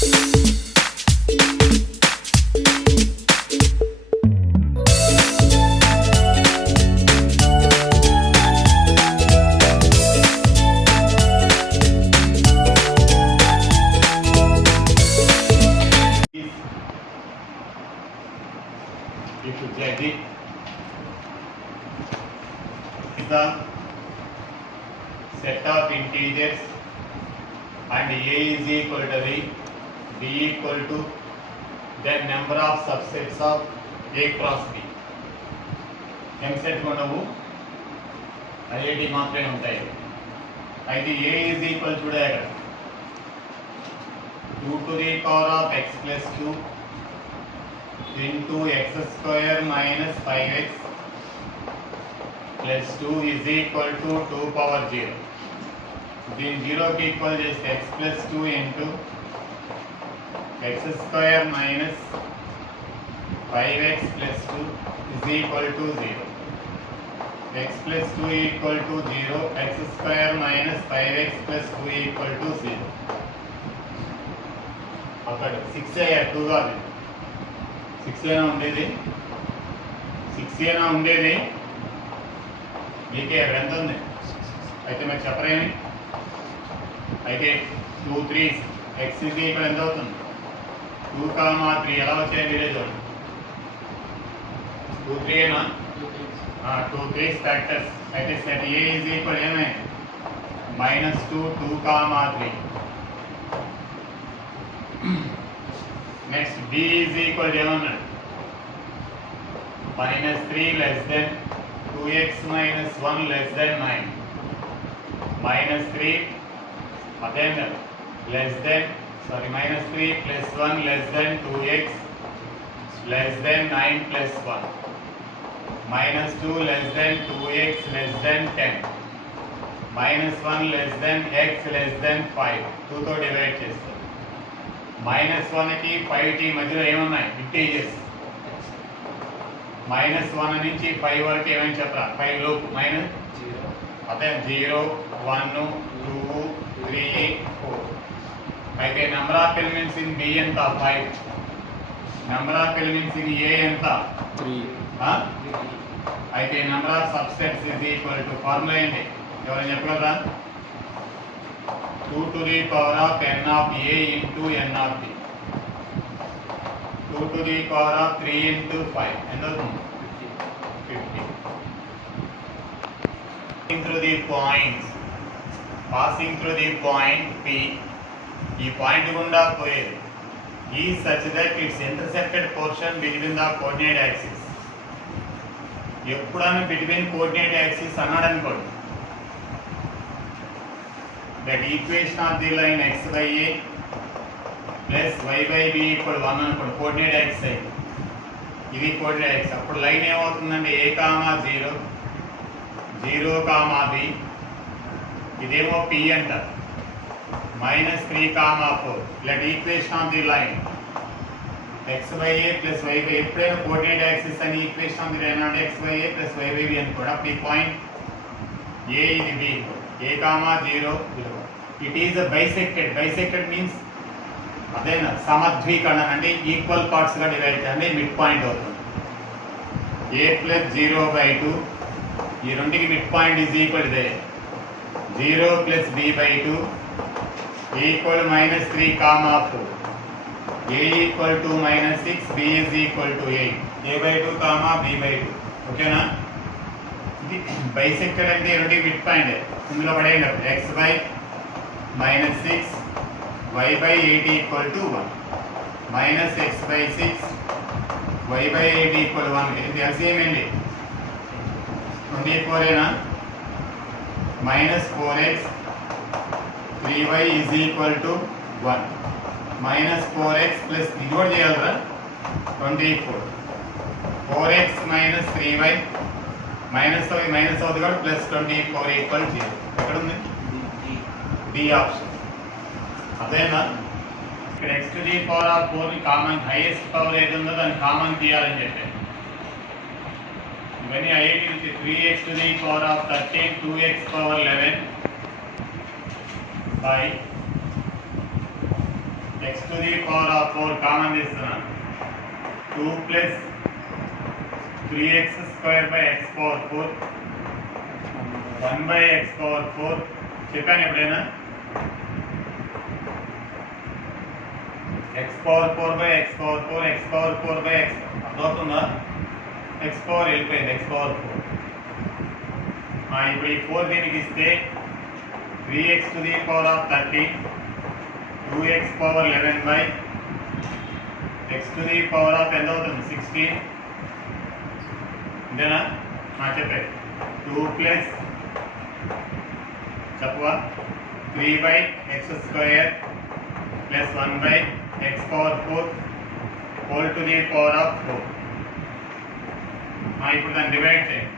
You should get it. The set of integers and a is equal to b equal to the number of subsets of a cross b. m set ఉండవు IIT మాత్రమే ఉంటాయి. అయితే a is equal to ఇక్కడ 2 to the power of x plus 2 into x square minus 5x plus 2 is equal to 2 power 0. Then 0 ki equal just x plus 2 into x square minus 5x plus 2 is equal to 0. X plus 2 equal to 0, x square minus 5x plus 2 equal to 0. అక్కడ 6 అయ్యా 2 కాదు 6 అయినా ఉండేది 6 అయినా ఉండేది మీకే ఎంత ఉంది అయితే మీరు చెప్పరేమి అయితే 2 3 x ఇది ఇక్కడ ఎంత అవుతుంది 2, 3 ఎలా వచ్చాయి మీరే చూడండి 2 3 అయినా 2 3 ఫ్యాక్టర్స్ అయితే సెట్ a ఈజ్ ఈక్వల్ ఏమైంది -2 2, 3. Next b is equal to -3 less than 2x minus 1 less than 9. -3 again less than -3 plus 1 less than 2x less than 9 plus 1. -2 less than 2x less than 10. -1 less than x less than 5. 2 తో divide చేస్తాం. -1 కి 5 కి మధ్యలో ఏమున్నాయి integers -1 నుంచి 5 వరకు ఏమని చెప్పరా 5 లోపు -0 అదే 0 1 2 3 4. అయితే number of elements in b ఎంత 5. Number of elements in a ఎంత 3. అయితే number of subsets is equal to formula ఏంటి ఎవరైనా చెప్పగలరా 2 to the power of n of a into n of b. 2 to the power of 3 into 5. ఎంత అవుతుంది 50. Through the points, passing through the point p, ఈ point గుండా పోయేది is such that its intercepted portion between the coordinate axis. ఎప్పుడైనా between coordinate axis అన్నాడు అనుకోండి that equation of the line x by a plus y by b equal 1 అనుకోండి coordinate x అయితే ఇది coordinate x అప్పుడు line ఏమవుతుందంటే a, 0 0, b ఇదేమో p అంట -3, 4 let equation of the line x by a plus y by ఎప్పుడైనా coordinate axis అని equation of the line అంటే x by a plus y by b అనుకోండి అప్పుడు ఈ పాయింట్ a ఇది b a, 0 it is a bisected means అదేనా సమద్వికరణ అంటే equal parts గా డివైడ్ అంటే మిడ్ పాయింట్ అవుతుంది a plus 0/2 ఈ రెండుకి మిడ్ పాయింట్ ఇస్ ఈక్వల్ ఇదే 0 plus b/2 equal -3, 4 a equal to -6 b is equal to 8 a/2, b/2 ఓకేనా ఇది బైసెక్టర్ అంటే రెండుకి మిడ్ పాయింట్ ఇందులో పడేయండి x by -6 y by 8 equal to 1 minus x by 6 y by 8 equal to 1 ఇది LCM ఏంటి 24 ఏనా -4x 3y is equal to 1 -4x plus ఇది కూడా చేయాలరా 24 4x minus 3y మైనస్ అవుతుంది కాబట్టి +24 ఈక్వల్ 0 ఎక్కడ ఉంది డి ఆప్షన్ అదేనా ఇక్కడ x to the power of 4 ని కామన్ హైయెస్ట్ పవర్ ఏది ఉందో దాన్ని కామన్ తీయాలని చెప్పాను ఇవన్నీ ఐఐటి నుంచి 3x to the power of 13 2x power 11 by x to the power of 4 common తీస్తున్నాను 2 plus 3x square by x power 4 1 by x power 4 చెప్పాను ఎప్పుడైనా x power 4 by x power 4 x power 4 by x అర్థమవుతుందా x power వెళ్ళిపోయింది x power 4 ఇప్పుడు ఈ 4 దీనికి ఇస్తే 3x to the power of 30 2x power 11 by x to the power of ఎంత అవుతుంది 16 ఇంతేనా చెప్పే 2 ప్లస్ చెప్పవా 3 by x square plus 1 by x power 4 whole to the power of 4 ఇప్పుడు దాన్ని డివైడ్ చేయండి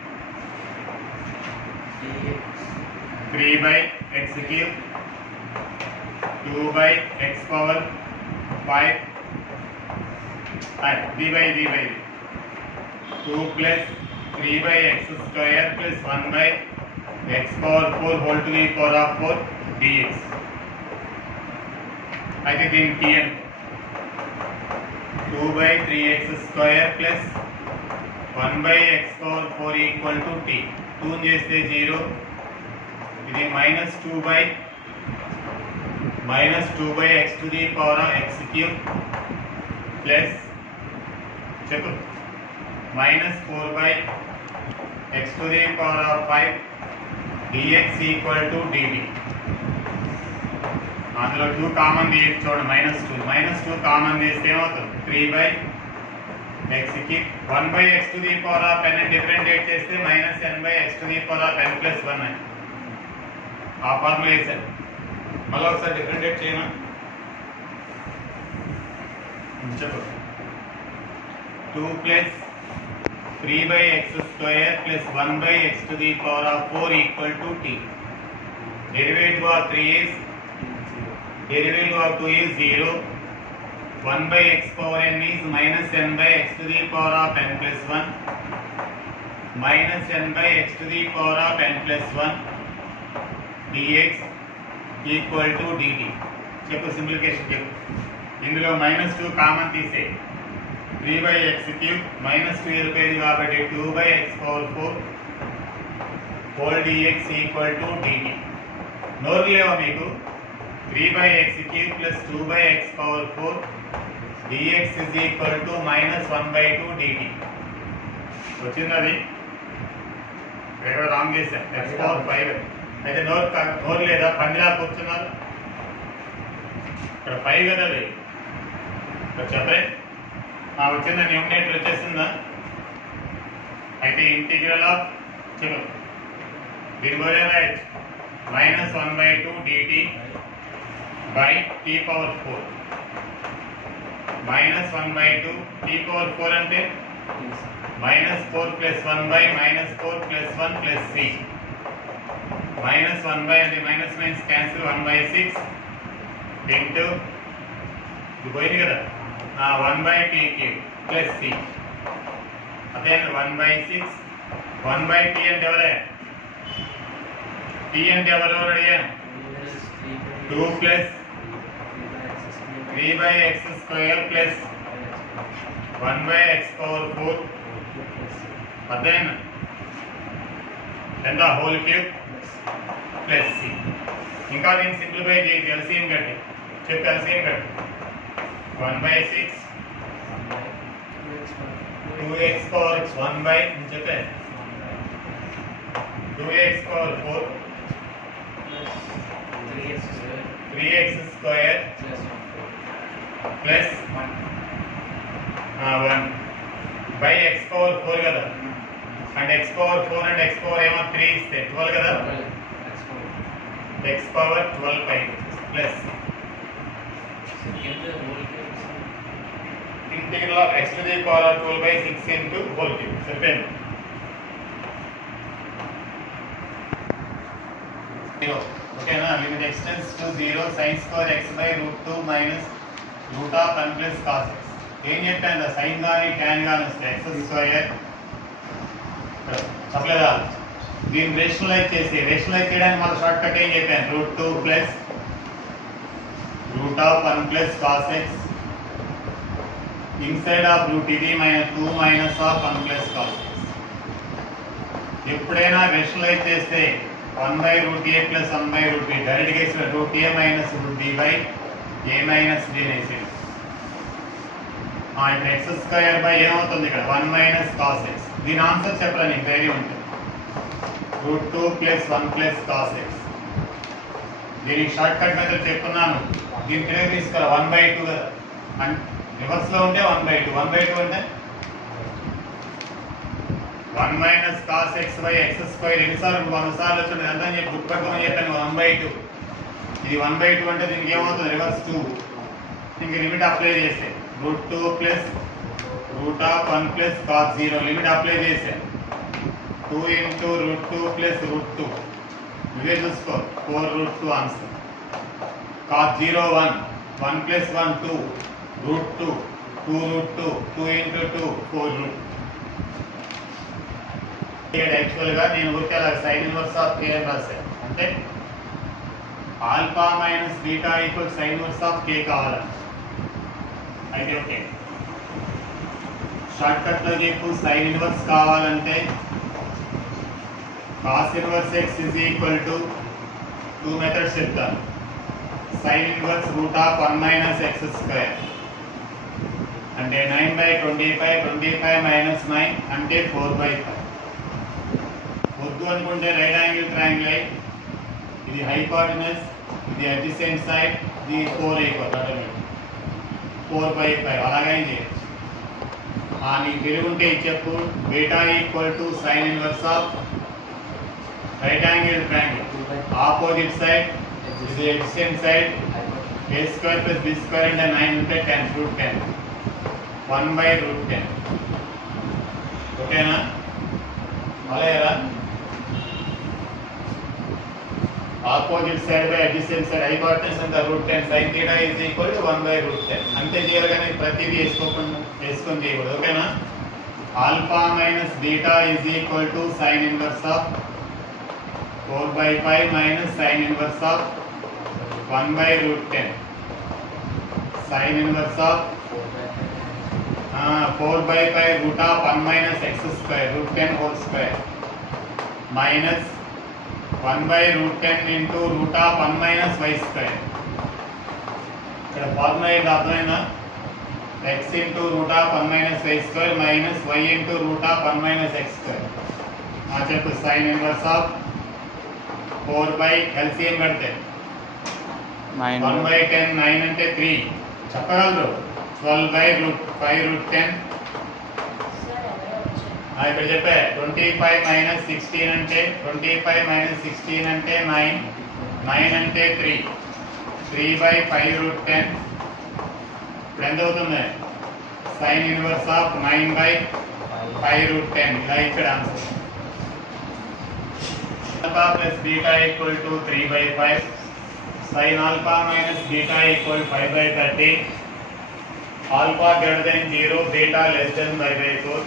3 by x cube 2 by x power 5 d by 2 plus 3 by x square plus 1 by x power 4 whole to the power of 4 dx. I think in Tn 2 by 3x square plus 1 by x power 4 equal to t. 2 చేస్తే 0 ఇది -2 by x to the power of x cube plus చెప్పు -4 by x to the power of 5 dx equal to dt. అందులో 2 common తీసి చూడండి -2 common తీస్తే ఏమవుతుంది 3 by x cube 1 by x to the power of n differentiate చేస్తే -n by x to the power of n plus 1 అని ఆ formula వేసాను మళ్ళీ ఒకసారి డిఫరెంటియేట్ చేయనా చెప్పు 2 plus 3 by x square plus 1 by x to the power of 4 equal to t. Derivative of 3 is derivative of 2 is 0. 1 by x power n is minus n by x to the power of n plus 1 minus n by x to the power of n plus 1 dx equal to dt. చెప్పు simplification చెప్పు ఇందులో -2 common తీసే 3 by x cube -2 వెళ్ళిపోయింది కాబట్టి 2 by x power 4 whole dx equal to dt. నోరు లేవా మీకు 3 by x cube plus 2 by x power 4 dx is equal to -1 by 2 dt. వచ్చింది అది ఎక్కడ రాంగ్ చేశాను x power 5 అయితే నోరు లేదా పందిలా కూర్చున్నారు ఇక్కడ 5 కదా అది ఇక్కడ చెప్పే వచ్చిందా న్యూమినేటర్ వచ్చేసిందా అయితే ఇంటిగ్రల్ ఆఫ్ చెప్పు దీని బదులు right -1 by 2 dt by t power 4 -1 by 2 t power 4 అంటే -4 plus 1 by -4 plus 1 plus 3 -1 by అంటే మైనస్ క్యాన్సిల్ 1 by 6 ఇంటూ ఇది పోయింది కదా 1 by t cube plus c అదే 1 by 6 1 by t అంటే ఎవరే t అంటే ఎవరు అడిగా 2 plus 3 by x square plus 1 by x power 4 అదే ఎంత హోల్ క్యూబ్ ప్లస్ c ఇంకా దీన్ని సింప్లిఫై చేసి ఎల్సిఎం కట్టి చెప్పు ఎల్సిఎం కట్టి 1 by 6 2x power 1 by చెప్పే 2x power 4 3x square plus 1 by x power 4 కదా అంటే x power 4 and x power ఏమో 3 ఇస్తే 12 కదా x power 12 by plus integral of x to the power of 12 by 6 into whole cube. సరిపోయింది ఓకేనా limit x tends to 0 sin square x by √2 minus root of 1 plus cos x. ఏం చెప్పాను sin కానీ tan కానీ వస్తే x square చెప్పలేదా దీన్ని rationalise చేయడానికి మన షార్ట్ కట్ ఏం చెప్పాను √2 plus root of 1 plus cos x inside of root ఇది minus 2 minus of 1 plus cos x. ఎప్పుడైనా రేషనలైజ్ చేస్తే 1 by root a plus 1 by root b డైరెక్ట్గా ఇచ్చిన root a minus root b by a minus b అనేసి ఇప్పుడు x square by ఏమవుతుంది ఇక్కడ 1 minus cos x. దీని ఆన్సర్ చెప్పరా నీకు ధైర్యం ఉంటుంది. root 2 plus 1 plus cos x. దీనికి షార్ట్ కట్ మెథడ్ చెప్తున్నాను. దీని కింద తీసుకురా 1/2 కదా, రివర్స్ లో ఉంటే 1/2 1/2 అంటే 1 minus cos x by x square ఎన్నిసార్లు 1 సార్లు వచ్చింది అంతా చెప్పి గుర్తుపెట్టుకోమని చెప్పాను 1/2. ఇది 1/2 అంటే దీనికి ఏమవుతుంది రివర్స్ 2. ఇంక లిమిట్ అప్లై చేస్తే root 2 plus root of 1 plus cos 0 limit apply చేస్తే 2 into root 2 plus root 2 ఇవే చూసుకో 4 root 2 answer. cos 0 1 1 plus 1 2 root 2 2 root 2 2 into 2 4 root. యాక్చువల్గా నేను ఊరికే అలా సైన్ ఇన్వర్స్ ఆఫ్ k అని రాశాను. అంటే alpha minus beta equal sine inverse of k కావాలని. అయితే ఓకే షార్ట్ కట్లో చెప్పు సైన్ ఇన్వర్స్ కావాలంటే cos inverse x is equal to 2 methods చెప్తాను. sin inverse root of 1 minus x square అంటే 9/25 25 minus 9 అంటే 4/5. వద్దు అనుకుంటే రైట్ యాంగిల్ ట్రయాంగిల్ ఇది హైపోటెనస్ ఇది అడ్జసెంట్ సైడ్ ఇది 4 అయిపోతుంది 4/5 అలాగే చేయొచ్చు. నీకు తెలివుంటే చెప్పు beta equal to sine inverse of right angle triangle opposite side is the adjacent side a square plus b square and 9 into 10 root 10 1 by root 10 okay na malera opposite side by adjacent side hypotenuse and the root 10 sin theta is equal to 1 by root 10 ante చేయగానే ప్రతిదీ వేసుకొని చేయకూడదు ఓకేనా. Alpha minus beta is equal to sin inverse of 4/5 minus sin inverse of 1 by root 10 sin inverse of 4/5 root of 1 minus x square root 10 whole square minus 1 by root 10 into root of 1 minus y square. ఇక్కడ formula ఏంటి అర్థమైనా x into root of 1 minus y square minus y into root of 1 minus x square. చెప్పు sin inverse of 4 by LCM కడితే 1 by 10 9 అంటే 3 చెప్పగలరు 12 by root 5 root 10 ఇక్కడ చెప్పే 25 minus 16 అంటే 25 minus 16 అంటే 9 9 అంటే 3 3 by 5 root 10 ఇప్పుడు ఎంత అవుతుంది sin inverse of 9 by 5 root 10 ఇలా ఇక్కడ answer. alpha plus beta equal to 3/5 sin alpha minus beta equal 5/30 alpha greater than 0 beta less than 5/4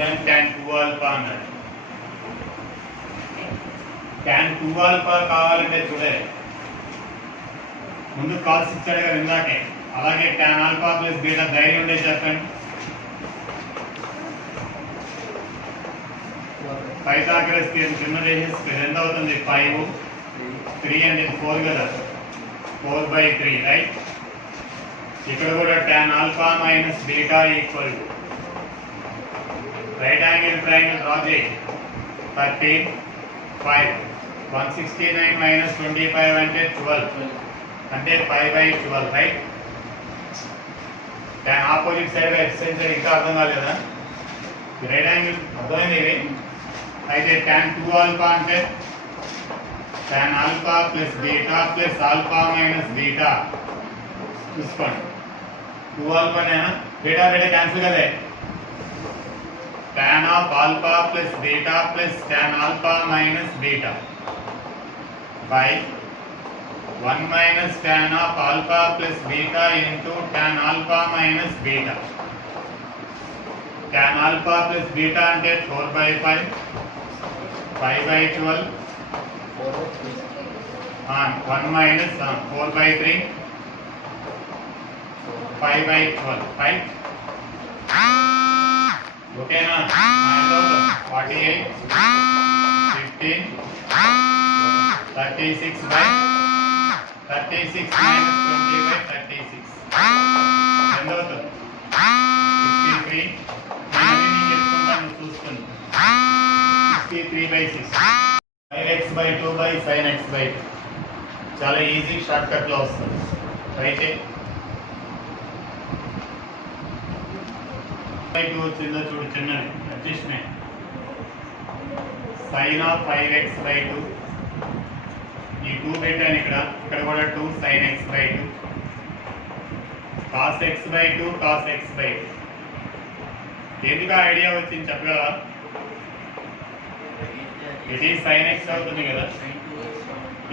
then tan 2 alpha అన్నాడు. tan 2 alpha కావాలంటే చూడాలి ముందు కాస్ ఇచ్చాడు కదా ఇందాకే అలాగే tan alpha plus beta ధైర్యం ఉండే చెప్పండి. పైథాగరస్ థియరం చిన్న చేసేస్తే ఎంత అవుతుంది 5 3 అంటే 4 కదా 4/3 రైట్. ఇక్కడ కూడా tan alpha minus beta equal right angle triangle draw చేయి 13 5 169 minus 25 అంటే 12 అంటే 5/12 right. tan opposite side extend side ఇంకా అర్థం కాలేదా రైట్ యాంగిల్ అర్థమైంది ఇవి. అయితే tan 2 ఆల్ఫా అంటే tan alpha plus beta plus alpha minus beta చూసుకోండి 2 ఆల్ఫానేనా బీటా బీటా క్యాన్సిల్ కదే tan of alpha plus beta plus tan alpha minus beta by 1 minus tan of alpha plus beta into tan alpha minus beta. tan alpha plus beta అంటే 4/5 5/12 1 minus 4/3 5/12 5 ఓకేనా 48 15 36 by 36 minus 20 by 36 ఎంత అవుతుంది 63 నేను నీకు చెప్తుంటాను చూస్తుంది 63/6 5x/2 by sin x/2 చాలా easy short cut లో వస్తుంది ట్రై చేయి 2 వచ్చిందో చూడు చిన్నది అడ్జస్ట్మెంట్ sin of 5x/2 ఈ 2 పెట్టాను ఇక్కడ కూడా 2 sin x/2 cos x/2 cos x/2 ఎందుకు ఐడియా వచ్చింది చెప్పగలవా ఇట్ ఈస్ sin x అవుతుంది కదా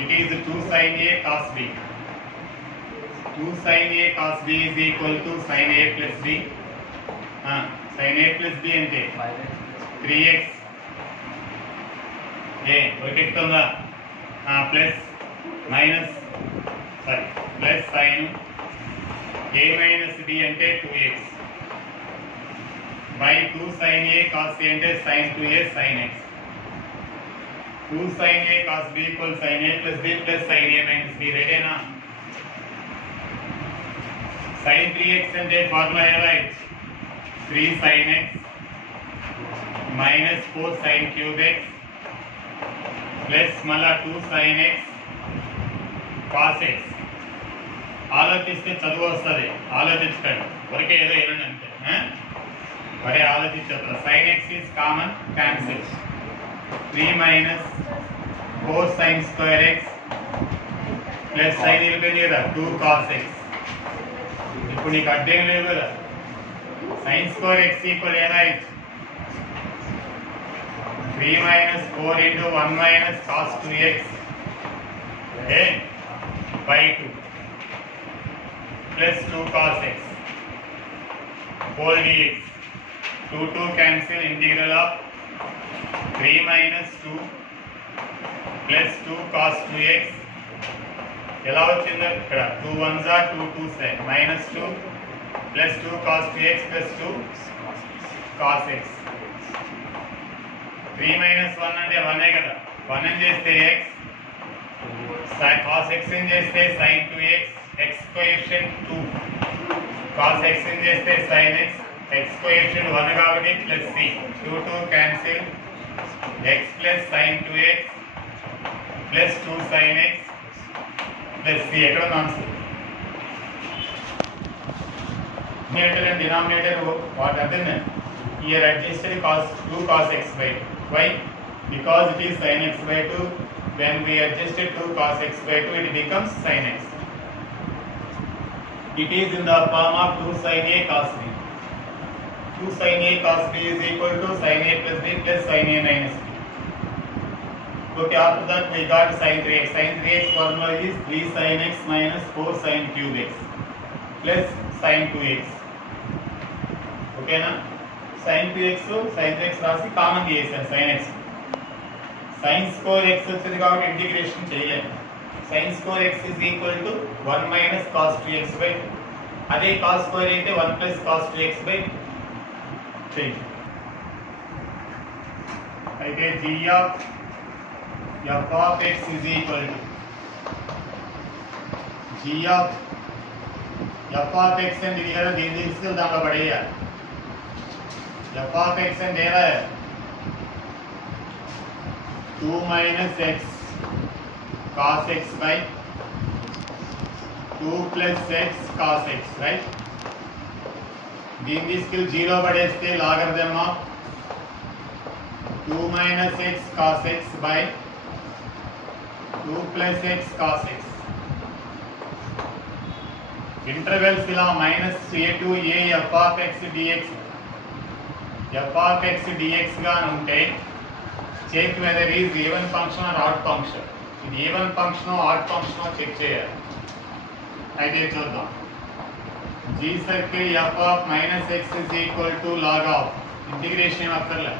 it is 2 sin a cos b 2 sin a cos b is equal to sin a plus b sin a plus b అంటే 3x ఏ ఒకటిస్తుందా plus minus sorry plus sine a minus b అంటే 2x by 2 sin a cos a అంటే sin 2a sin x 2 sin a cos b equals sin a plus b plus sin a minus b రైటేనా sin 3x అంటే formula ఎలా 3 sin x minus 4 sin cube x plus మళ్ళా 2 sin x cos x ఆలోచిస్తే చదువు వస్తుంది ఆలోచించకండి ఒకే ఏదో వినండి అంతే మరి ఆలోచించదు sin x is common cancel 3 minus 4 sin square x plus sin వెళ్ళిపోయింది కదా 2 cos x ఇప్పుడు నీకు అడ్డేం లేవు కదా sin square x equal ఎలా 3 minus 4 into 1 minus cos 2x by 2 plus 2 cos x whole dx 2 cancel integral of 3 minus 2 plus 2 cos 2x ఎలా వచ్చిందో ఇక్కడ 2 1s are 2 2s minus 2 plus 2 cos 2x plus 2 cos x 3 minus 1 అంటే 1 కదా 1 అని చేస్తే x cos x అని చేస్తే sin 2x x coefficient 2 cos x అని చేస్తే sin x x coefficient 1 కాబట్టి plus c 2 2 cancel x plus sin 2x plus 2 sin x plus c ఎక్కడ answer numerator and denominator what happen here adjusted cos 2 cos x by 2 why because it is sin x by 2 when we adjusted 2 cos x by 2 it becomes sin x it is in the form of 2 sin a cos b 2 sin a cos b is equal to sin a plus b plus sin a minus b okay after that we got sin 3x formula is 3 sin x minus 4 sin cube x plus sin 2x okay na sin 2x sin 3x రాసి common చేశాను sin x sin square x వచ్చింది కాబట్టి integration చేయాలి sin square x is equal to 1 minus cos 2x by 2 అదే cos square అయితే 1 plus cos 2x by 3 అయితే g of f of x is equal to g of f of x and దీన్ని తీసుకెళ్ళి దాంట్లో పడేయాలి f of x and era 2 minus x cos x by 2 plus x cos x right దీన్ని తీసుకెళ్ళి 0 పడేస్తే logarithm of 2 minus x cos x by 2 plus x cos x intervals ఇలా minus a to a f of x dx f of x dx గా ఉంటే check whether is even function or odd function ఇది even function odd function check చేయాలి అయితే చూద్దాం g సర్కిల్ f of minus x is equal to log of integration అక్కర్లే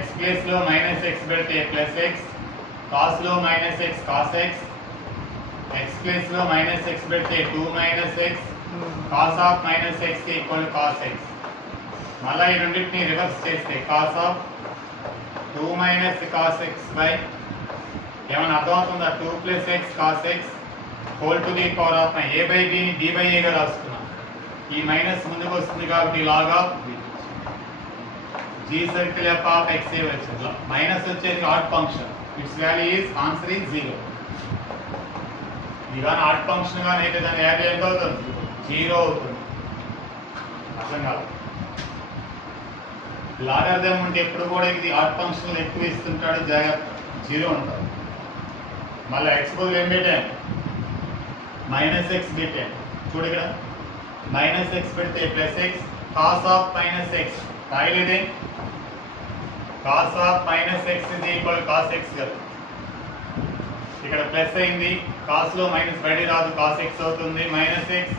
x place లో minus x పెడితే plus x cos లో minus x cos x x place లో minus x పెడితే 2 minus x cos of minus x equal cos x. మళ్ళీ ఈ రెండింటిని reverse చేస్తే cos of 2 minus cos x by ఏమైనా అర్థమవుతుందా? 2 plus x cos x whole to the power of A by బిని D by ఏగా రాసుకున్నాం. ఈ మైనస్ ముందుకు వస్తుంది కాబట్టి log of G circle F of X A వచ్చింది. మైనస్ వచ్చేది odd function, its value is answer is 0. ఇది కానీ ఆడ్ ఫంక్షన్ కానీ అయితే దాని వాల్యూ ఎంత అవుతుంది? 0 అవుతుంది. అర్థం కాదు. లాగర్థం ఉంటే ఎప్పుడు కూడా ఇది ఆడ్ ఫంక్షన్ ఎక్కువ ఇస్తుంటాడు, జాగ్రత్త 0 ఉంటుంది. మళ్ళీ ఎక్స్ బదులు ఏం పెట్టాం? మైనస్ ఎక్స్ పెట్టాం. చూడు ఇక్కడ మైనస్ ఎక్స్ పెడితే plus x cos of minus x రాయలేదే. Cos of minus x is equal cos x కదా. ఇక్కడ ప్లస్ అయింది, కాస్ లో మైనస్ బయట రాదు, కాస్ ఎక్స్ అవుతుంది. Minus x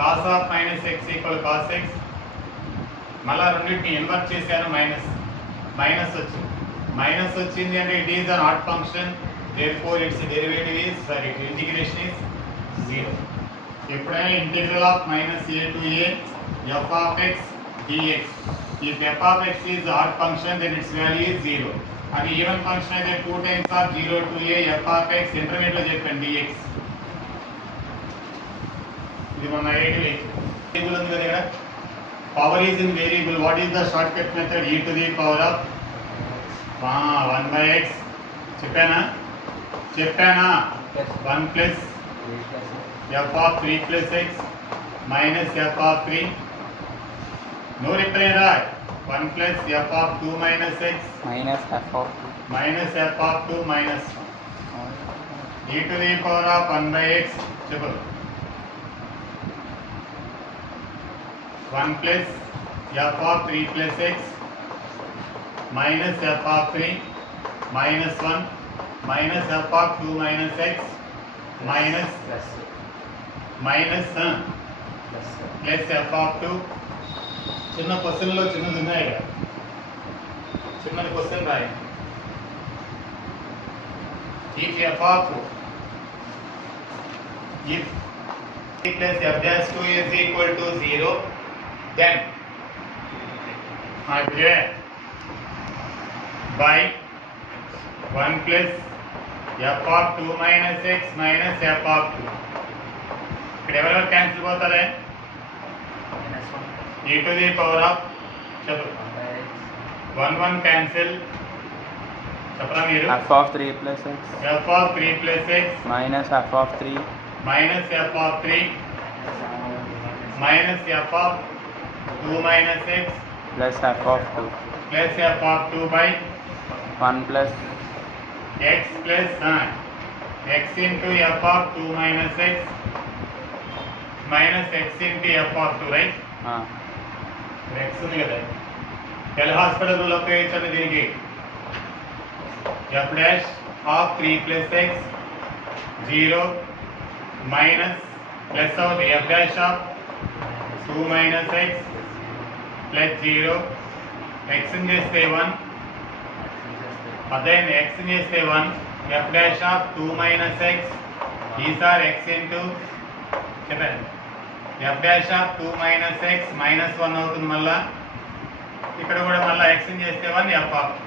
cos of minus x equal cos x. మళ్ళా రెండింటిని ఇన్వర్ట్ చేశాను, మైనస్ మైనస్ వచ్చింది. మైనస్ వచ్చింది అంటే it is an add function, therefore its derivative is its integration is 0. ఎప్పుడైనా integral of minus a to a f of x dx, if f of x is odd function then its value is 0. అది even function అయితే 2 times of 0 to a f of x intermediate లో చెప్పాను dx. ఇది మన variable ఉంది కదా ఇక్కడ. Power is in variable. What is the short cut method? e to the power of 1 by x. చెప్పానా 1 plus f of 3 plus x minus f of 3. No reply right. 1 plus f of 2 minus x minus f of 2 minus f of 2 minus 1. e to the power of 1 by x. చెప్పు 1 plus f of 3 plus x minus f of 3 minus 1 minus f of 2 minus x minus plus f of 2. చిన్న క్వశ్చన్లో చిన్నది ఉన్నాయి కదా, చిన్నది question రాయి. if f of if plus f dash 2 is equal to 0 then by 1 plus f of 2 minus x minus f of 2. ఇక్కడ ఎవరెవరు cancel పోతారే? e to the power of చెప్పు 1 క్యాన్సిల్. చెప్పరా మీరు? f of 3 plus x f of 3 plus x minus f of 3 minus f of 3 minus f of 2 minus x plus f of 2 plus f of 2 by 1 plus x plus x into f of 2 minus x minus x into f of 2, right? x ఉంది కదా, L hospital rule ఉపయోగించండి దీనికి. f dash of 3 plus x 0 minus plus అవుతుంది f dash of 2 minus x plus 0. x ని చేస్తే 1 అదే x ని చేస్తే 1. f dash of 2 minus x these are x into చెప్పండి f dash of 2 minus x minus 1 అవుతుంది. మళ్ళా ఇక్కడ కూడా మళ్ళీ x ని చేస్తే 1 f of 2.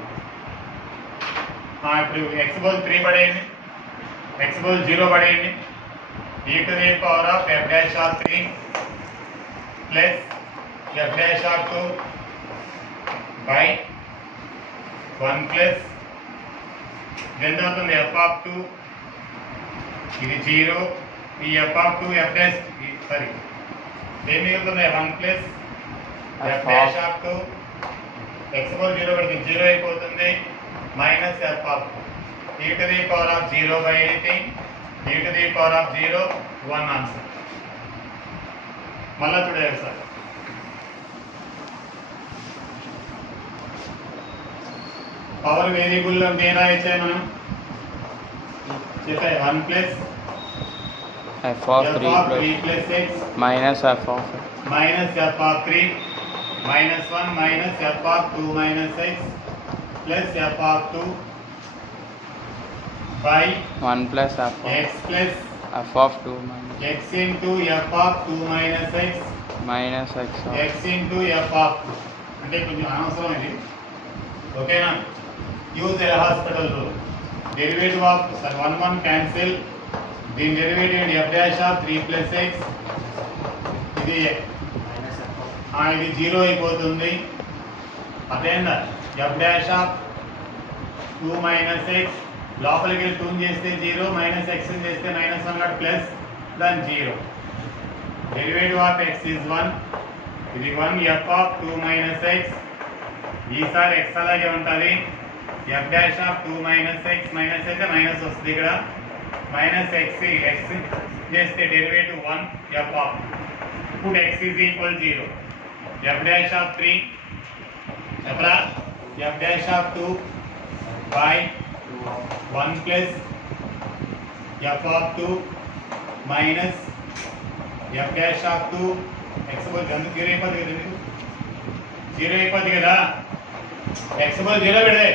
ఇప్పుడు x బదులు 3 పడేయండి, x బదులు 0 పడేయండి. e to the power of f dash of 3 plus f dash of 2 by 1 plus ఎంత అవుతుంది f of 2 ఇది 0. ఈ f of 2 f dash sorry ఏం మిగులుతుంది 1 plus f dash of 2 x బదులు 0 పడుతుంది 0 అయిపోతుంది minus f of 2 e to the power of 0 by anything e to the power of 0 1 answer. మళ్ళా చూడాలి సార్. పవర్ వేరియబుల్లో నేనా ఇచ్చాయి మనం చెప్పాయి 1 plus f of 3 plus x minus f of minus f of 3 minus 1 minus f of 2 minus x plus f of 2 by 1 plus f of x plus f of 2 minus x into f of 2 minus x minus x of x into f of 2 అంటే కొంచెం అనవసరం ఇది ఓకేనా use L hospital rule derivative of 1 cancel దీని derivative f dash of 3 plus x ఇది ఇది 0 అయిపోతుంది అదేనా f dash of 2 minus x లోపలికి వెళ్ళి 2 చేస్తే 0 మైనస్ x చేస్తే -1 కాబట్టి ప్లస్ దాని 0 డెరివేటివ్ ఆఫ్ x is 1 ఇది 1 f of 2 minus x ఈసారి x అలాగే ఉంటుంది f dash of 2 minus x minus అయితే మైనస్ వస్తుంది ఇక్కడ మైనస్ x చేస్తే derivative 1 f of put x is equal 0 f dash of 3 చెప్పరా f dash of 2 by 1 plus f of 2 minus f dash of 2 x బదులు ఎంత 0 అయిపోతుంది కదా మీకు 0 అయిపోతుంది కదా x బదులు 0 పెడితే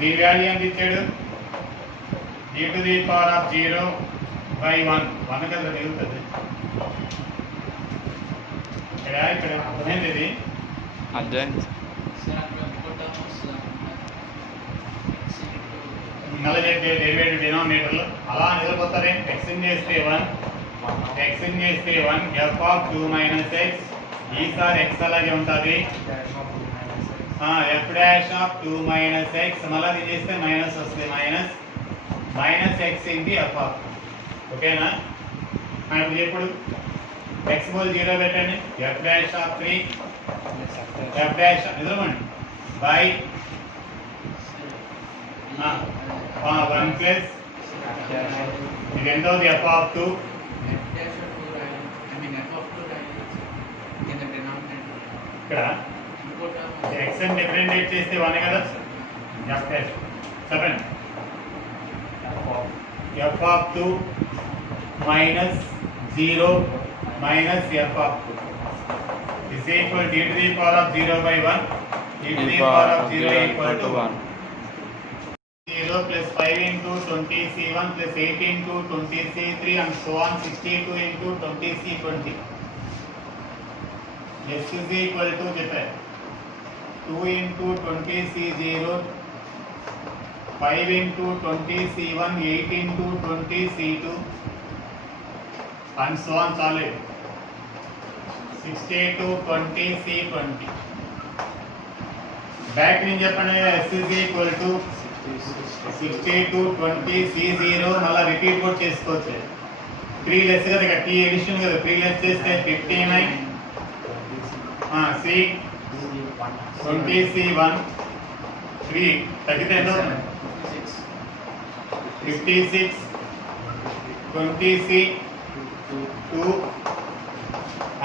దీని వాల్యూ ఎంత ఇచ్చాడు e to the power of 0 by 1 కదా మిగులుతుంది ఇక్కడ అర్థమైంది ఇది అర్థం నల్ల చెప్పే డెరివేటివ్ డినామినేటర్లు అలా నిలబోతారే ఎక్స్చేంజ్ చేస్తే 1 ఎక్స్చేంజ్ చేస్తే 1 f of 2 minus x ఈసారి x అలాగే ఉంటుంది f dash of 2 minus x మళ్ళీ ఇది చేస్తే మైనస్ వస్తుంది మైనస్ x ఇంటి f of ఓకేనా ఇప్పుడు ఎప్పుడు x బదులు 0 పెట్టండి f dash of 3 f dash నిజమండి బై 1 ప్లస్ ఇది ఎంతవుతుంది f of 2 ఇక్కడ x అని డిఫరెంషియేట్ చేస్తే 1 కదా f dash చెప్పండి f of 2 minus 0 minus f of 2 is equal to e to the power of 0 by 1 e to the power of 0 equal to 1 0 plus 5 into 20c1 plus 8 into 20c3 and so on 62 into 20c20 s is equal to చెప్పారు 2 into 20c0 5 into 20c1 8 into 20c2 and so on solid 62 20c20 back నుంచి చెప్పండి s is equal to 62 20c0 మళ్ళీ repeat కూడా చేసుకోవచ్చు 3 less కదా ఇక t edition కదా 3 less చేస్తే 59 c 20c1 3 తగ్గితే ఎంత అవుతుంది 56 20c 2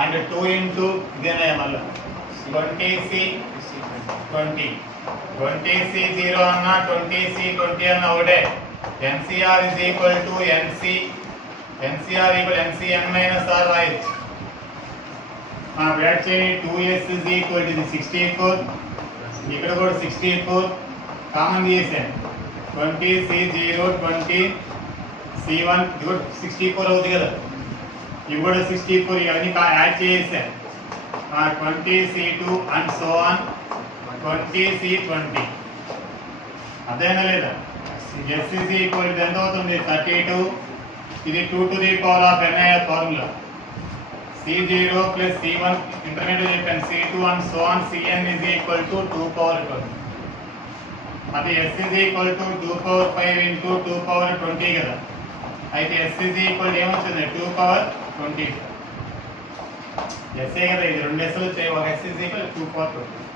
and 2 into ఇదేనా మళ్ళీ 20c 20 20c0 అన్నా 20c20 అన్నా ఒకటే NCR is equal to NCR equal NCN minus R రాయొచ్చు యాడ్ చేయండి 2s is equal to 64 ఇక్కడ కూడా 64 కామన్ చేసాను 20c0 20c1 ఇది కూడా 64 అవుతుంది కదా ఇవి కూడా 64 ఇవన్నీ యాడ్ చేసాను 20c2 and so on 20c20 అదేనా లేదా s is equal to ఎంత అవుతుంది 32 ఇది 2 to the power of n అయ్యే formula c0 plus c1 intermediate చెప్పాను c2 and so on cn is equal to 2 power 20 అది s is equal to 2 power 5 into 2 power 20 కదా అయితే s is equal to ఏమొచ్చింది 2 power 20 s ఏ కదా ఇది రెండు sలు వచ్చాయి ఒక s is equal to 2 power 20